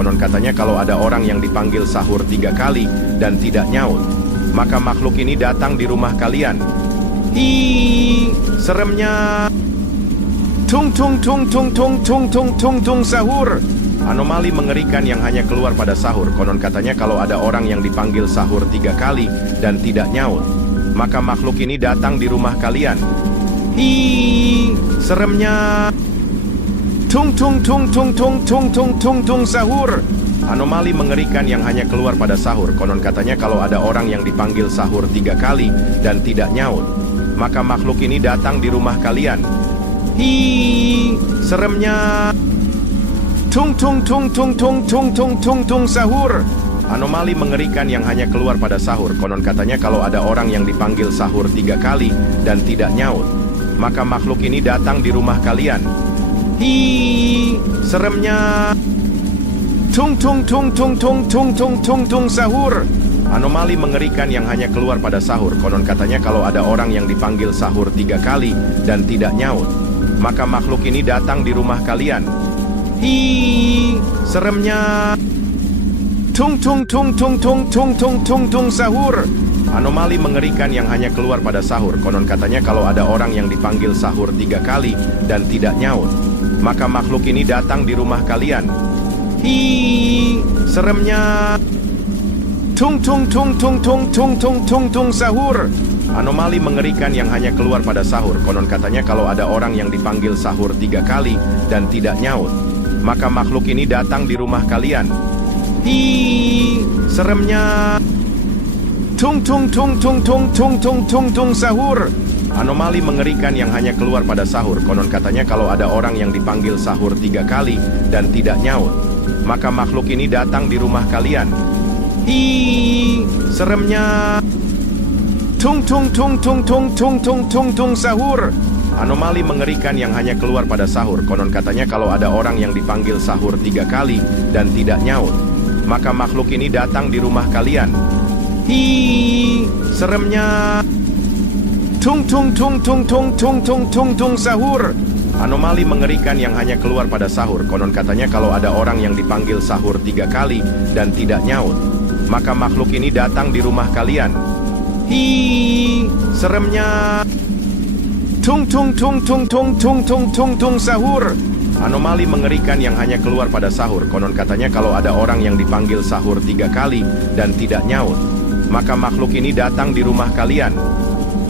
Konon katanya kalau ada orang yang dipanggil sahur 3 kali dan tidak nyaut, maka makhluk ini datang di rumah kalian. Hi, seremnya. Tung tung tung tung tung tung tung tung tung sahur. Anomali mengerikan yang hanya keluar pada sahur. Konon katanya kalau ada orang yang dipanggil sahur 3 kali dan tidak nyaut, maka makhluk ini datang di rumah kalian. Hi, seremnya. Tung tung tung tung tung tung tung tung tung sahur. Anomali mengerikan yang hanya keluar pada sahur. Konon katanya kalau ada orang yang dipanggil sahur 3 kali dan tidak nyaut, maka makhluk ini datang di rumah kalian. Hi, seremnya. Tung tung tung tung tung tung tung tung tung sahur. Anomali mengerikan yang hanya keluar pada sahur. Konon katanya kalau ada orang yang dipanggil sahur 3 kali dan tidak nyaut, maka makhluk ini datang di rumah kalian. Hi, seremnya. Tung tung tung tung tung tung tung tung tung sahur. Anomali mengerikan yang hanya keluar pada sahur. Konon katanya kalau ada orang yang dipanggil sahur 3 kali dan tidak nyaut, maka makhluk ini datang di rumah kalian. Hi, seremnya. Tung tung tung tung tung tung tung tung tung sahur. Anomali mengerikan yang hanya keluar pada sahur. Konon katanya kalau ada orang yang dipanggil sahur 3 kali dan tidak nyaut, maka makhluk ini datang di rumah kalian. Hi, seremnya. Tung tung tung tung tung tung tung tung tung sahur. Anomali mengerikan yang hanya keluar pada sahur. Konon katanya kalau ada orang yang dipanggil sahur 3 kali dan tidak nyaut, maka makhluk ini datang di rumah kalian. Hi, seremnya. Tung tung tung tung tung tung tung tung tung sahur. Anomali mengerikan yang hanya keluar pada sahur. Konon katanya kalau ada orang yang dipanggil sahur 3 kali dan tidak nyaut, maka makhluk ini datang di rumah kalian. Hi, seremnya. Tung tung tung tung tung tung tung tung tung sahur. Anomali mengerikan yang hanya keluar pada sahur. Konon katanya kalau ada orang yang dipanggil sahur 3 kali dan tidak nyaut, maka makhluk ini datang di rumah kalian. Hi, seremnya. Tung tung tung tung tung tung tung tung tung sahur. Anomali mengerikan yang hanya keluar pada sahur. Konon katanya kalau ada orang yang dipanggil sahur 3 kali dan tidak nyaut, maka makhluk ini datang di rumah kalian. Hi, seremnya. Tung tung tung tung tung tung tung tung tung sahur. Anomali mengerikan yang hanya keluar pada sahur. Konon katanya kalau ada orang yang dipanggil sahur 3 kali dan tidak nyaut, maka makhluk ini datang di rumah kalian.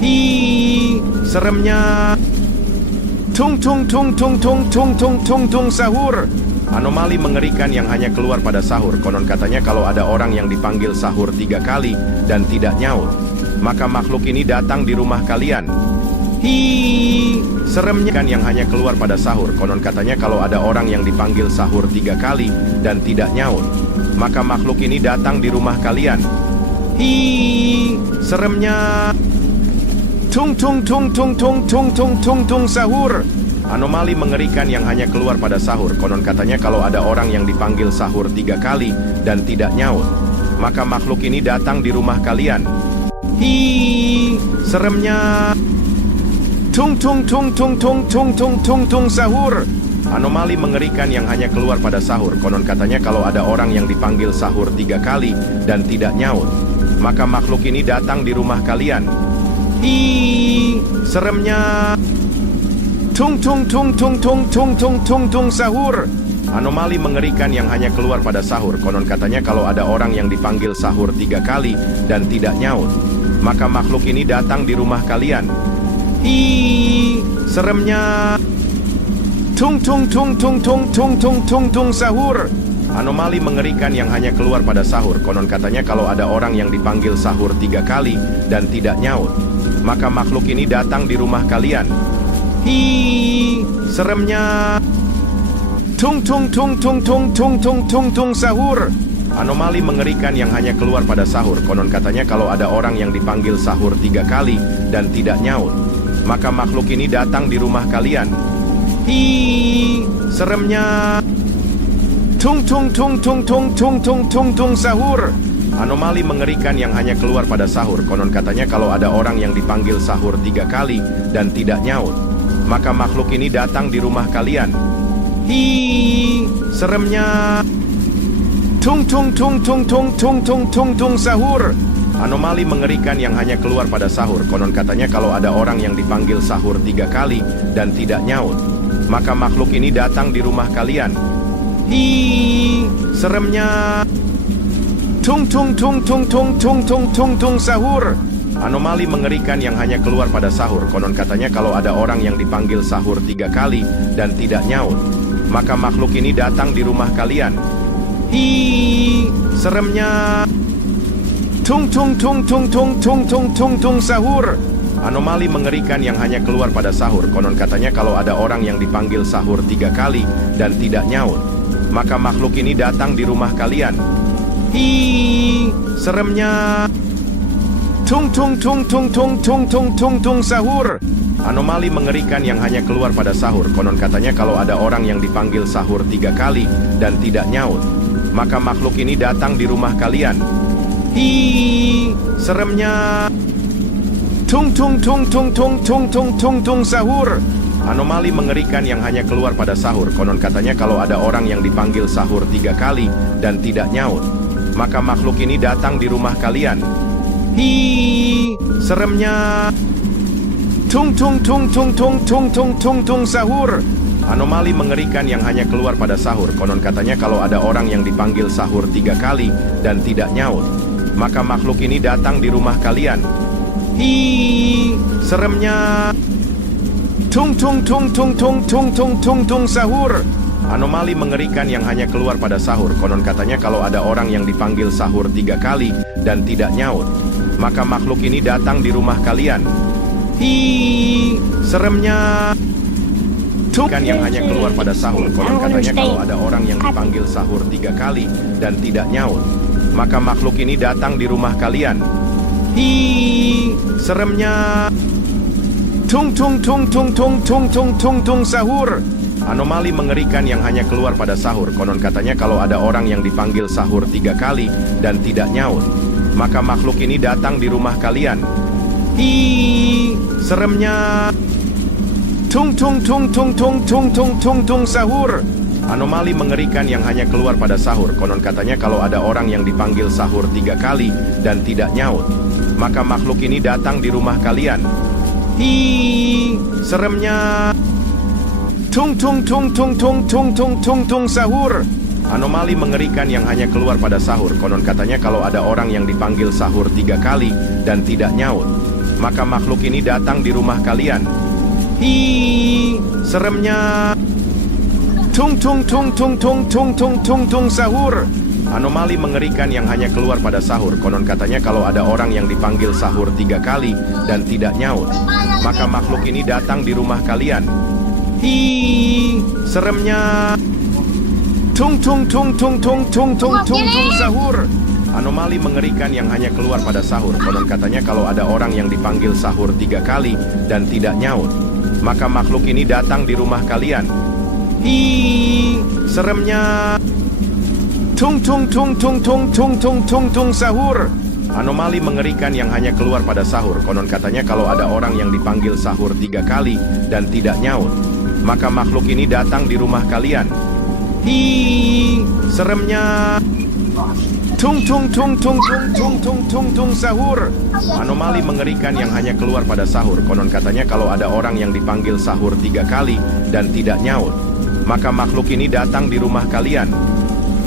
Hi, seremnya. Tung tung tung tung tung tung tung tung tung sahur. Anomali mengerikan yang hanya keluar pada sahur. Konon katanya kalau ada orang yang dipanggil sahur 3 kali dan tidak nyaut, maka makhluk ini datang di rumah kalian. Hi, seremnya yang hanya keluar pada sahur. Konon katanya kalau ada orang yang dipanggil sahur 3 kali dan tidak nyaut, maka makhluk ini datang di rumah kalian. Hi, seremnya. Tung tung tung tung tung tung tung tung tung sahur. Anomali mengerikan yang hanya keluar pada sahur. Konon katanya kalau ada orang yang dipanggil sahur 3 kali dan tidak nyaut, maka makhluk ini datang di rumah kalian. Hi, seremnya. Tung tung tung tung tung tung tung tung tung sahur. Anomali mengerikan yang hanya keluar pada sahur. Konon katanya kalau ada orang yang dipanggil sahur 3 kali dan tidak nyaut, maka makhluk ini datang di rumah kalian. Hi, seremnya. Tung tung tung tung tung tung tung tung tung sahur. Anomali mengerikan yang hanya keluar pada sahur. Konon katanya kalau ada orang yang dipanggil sahur 3 kali dan tidak nyaut, maka makhluk ini datang di rumah kalian. Hi, seremnya. Tung tung tung tung tung tung tung tung tung sahur. Anomali mengerikan yang hanya keluar pada sahur. Konon katanya kalau ada orang yang dipanggil sahur 3 kali dan tidak nyaut, maka makhluk ini datang di rumah kalian. Hi, seremnya. Tung tung tung tung tung tung tung tung tung sahur. Anomali mengerikan yang hanya keluar pada sahur. Konon katanya kalau ada orang yang dipanggil sahur 3 kali dan tidak nyaut, maka makhluk ini datang di rumah kalian. Hi, seremnya. Tung tung tung tung tung tung tung tung tung sahur. Anomali mengerikan yang hanya keluar pada sahur. Konon katanya kalau ada orang yang dipanggil sahur 3 kali dan tidak nyaut, maka makhluk ini datang di rumah kalian. Hi, seremnya. Tung tung tung tung tung tung tung tung tung sahur. Anomali mengerikan yang hanya keluar pada sahur. Konon katanya kalau ada orang yang dipanggil sahur 3 kali dan tidak nyaut, maka makhluk ini datang di rumah kalian. Hi, seremnya. Tung tung tung tung tung tung tung tung tung sahur. Anomali mengerikan yang hanya keluar pada sahur. Konon katanya kalau ada orang yang dipanggil sahur 3 kali dan tidak nyaut, maka makhluk ini datang di rumah kalian. Hi, seremnya. Tung tung tung tung tung tung tung tung tung sahur. Anomali mengerikan yang hanya keluar pada sahur. Konon katanya kalau ada orang yang dipanggil sahur 3 kali dan tidak nyaut, maka makhluk ini datang di rumah kalian. Hi, seremnya. Tung tung tung tung tung tung tung tung tung sahur. Anomali mengerikan yang hanya keluar pada sahur. Konon katanya kalau ada orang yang dipanggil sahur 3 kali dan tidak nyaut, maka makhluk ini datang di rumah kalian. Hi, seremnya. Tung tung tung tung tung tung tung tung tung sahur. Anomali mengerikan yang hanya keluar pada sahur. Konon katanya kalau ada orang yang dipanggil sahur 3 kali dan tidak nyaut, maka makhluk ini datang di rumah kalian. Hi, seremnya. Tung tung tung tung tung tung tung tung tung sahur. Anomali mengerikan yang hanya keluar pada sahur. Konon katanya kalau ada orang yang dipanggil sahur 3 kali dan tidak nyaut, maka makhluk ini datang di rumah kalian. Hi, seremnya. Tung tung tung tung tung tung tung tung tung sahur. Anomali mengerikan yang hanya keluar pada sahur. Konon katanya kalau ada orang yang dipanggil sahur 3 kali dan tidak nyaut, maka makhluk ini datang di rumah kalian. Hi, seremnya. Tung yang hanya keluar pada sahur. Konon katanya kalau ada orang yang dipanggil sahur 3 kali dan tidak nyaut, maka makhluk ini datang di rumah kalian. Hi, seremnya. Tung tung tung tung tung tung tung tung tung sahur. Anomali mengerikan yang hanya keluar pada sahur. Konon katanya kalau ada orang yang dipanggil sahur 3 kali dan tidak nyaut, maka makhluk ini datang di rumah kalian. Hi, seremnya. Tung tung tung tung tung tung tung tung tung sahur. Anomali mengerikan yang hanya keluar pada sahur. Konon katanya kalau ada orang yang dipanggil sahur 3 kali dan tidak nyaut, maka makhluk ini datang di rumah kalian. Hi, seremnya. Tung tung tung tung tung tung tung tung tung sahur. Anomali mengerikan yang hanya keluar pada sahur. Konon katanya kalau ada orang yang dipanggil sahur 3 kali dan tidak nyaut, maka makhluk ini datang di rumah kalian. Hi, seremnya. Tung tung tung tung tung tung tung tung tung sahur. Anomali mengerikan yang hanya keluar pada sahur. Konon katanya kalau ada orang yang dipanggil sahur 3 kali dan tidak nyaut, maka makhluk ini datang di rumah kalian. Hi, seremnya. Tung tung tung tung tung tung tung tung tung sahur. Anomali mengerikan yang hanya keluar pada sahur. Konon katanya kalau ada orang yang dipanggil sahur 3 kali dan tidak nyaut, maka makhluk ini datang di rumah kalian. Hi, seremnya. Tung tung tung tung tung tung tung tung tung sahur. Anomali mengerikan yang hanya keluar pada sahur. Konon katanya kalau ada orang yang dipanggil sahur 3 kali dan tidak nyaut, maka makhluk ini datang di rumah kalian. Hi, seremnya. Tung tung tung tung tung tung tung tung tung sahur. Anomali mengerikan yang hanya keluar pada sahur. Konon katanya kalau ada orang yang dipanggil sahur 3 kali dan tidak nyaut, maka makhluk ini datang di rumah kalian.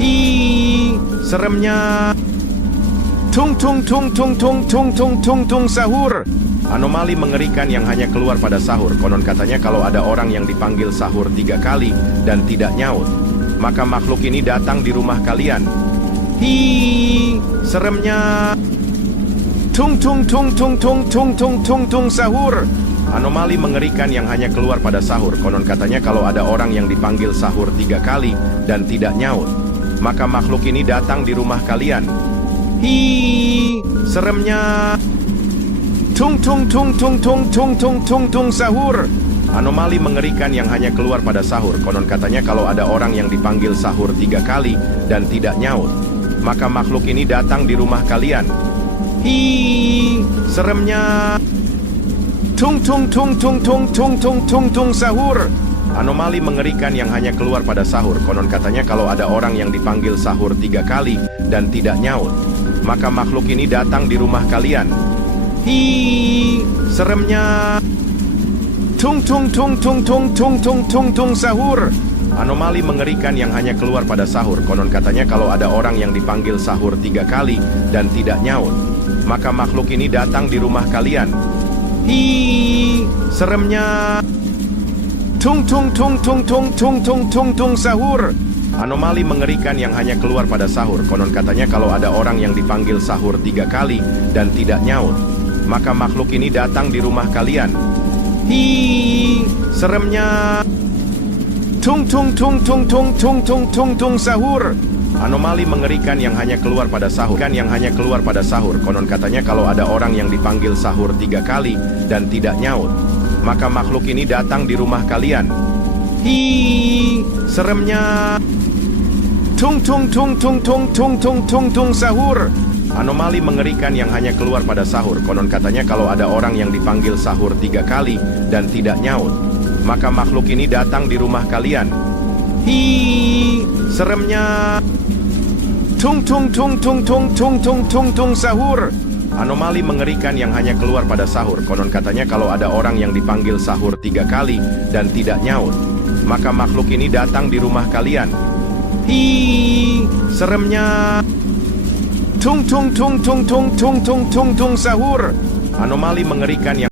Hi, seremnya. Tung tung tung tung tung tung tung tung tung sahur. Anomali mengerikan yang hanya keluar pada sahur. Konon katanya kalau ada orang yang dipanggil sahur 3 kali dan tidak nyaut, maka makhluk ini datang di rumah kalian. Hi, seremnya. Tung tung tung tung tung tung tung tung tung sahur. Anomali mengerikan yang hanya keluar pada sahur. Konon katanya kalau ada orang yang dipanggil sahur 3 kali dan tidak nyaut, maka makhluk ini datang di rumah kalian. Hi, seremnya. Tung tung tung tung tung tung tung tung tung sahur. Anomali mengerikan yang hanya keluar pada sahur. Konon katanya kalau ada orang yang dipanggil sahur 3 kali dan tidak nyaut, maka makhluk ini datang di rumah kalian. Hi, seremnya. Tung tung tung tung tung tung tung tung tung sahur. Anomali mengerikan yang hanya keluar pada sahur. Konon katanya kalau ada orang yang dipanggil sahur 3 kali dan tidak nyaut, maka makhluk ini datang di rumah kalian. Hi, seremnya. Tung tung tung tung tung tung tung tung tung sahur. Anomali mengerikan yang hanya keluar pada sahur. Konon katanya kalau ada orang yang dipanggil sahur 3 kali dan tidak nyaut, maka makhluk ini datang di rumah kalian. Hi, seremnya. Tung tung tung tung tung tung tung tung tung sahur. Anomali mengerikan yang hanya keluar pada sahur. Konon katanya kalau ada orang yang dipanggil sahur 3 kali dan tidak nyaut, maka makhluk ini datang di rumah kalian. Hi, seremnya. Tung tung tung tung tung tung tung tung tung sahur. Anomali mengerikan yang hanya keluar pada sahur. Konon katanya kalau ada orang yang dipanggil sahur 3 kali dan tidak nyaut, maka makhluk ini datang di rumah kalian. Hi, seremnya. Tung tung tung tung tung tung tung tung tung sahur. Anomali mengerikan yang hanya keluar pada sahur. Konon katanya kalau ada orang yang dipanggil sahur 3 kali dan tidak nyaut, maka makhluk ini datang di rumah kalian. Hi, seremnya. Tung tung tung tung tung tung tung tung tung sahur. Anomali mengerikan yang hanya keluar pada sahur. Konon katanya kalau ada orang yang dipanggil sahur 3 kali dan tidak nyaut, maka makhluk ini datang di rumah kalian. Hi, seremnya. Tung tung tung tung tung tung tung tung tung sahur. Anomali mengerikan yang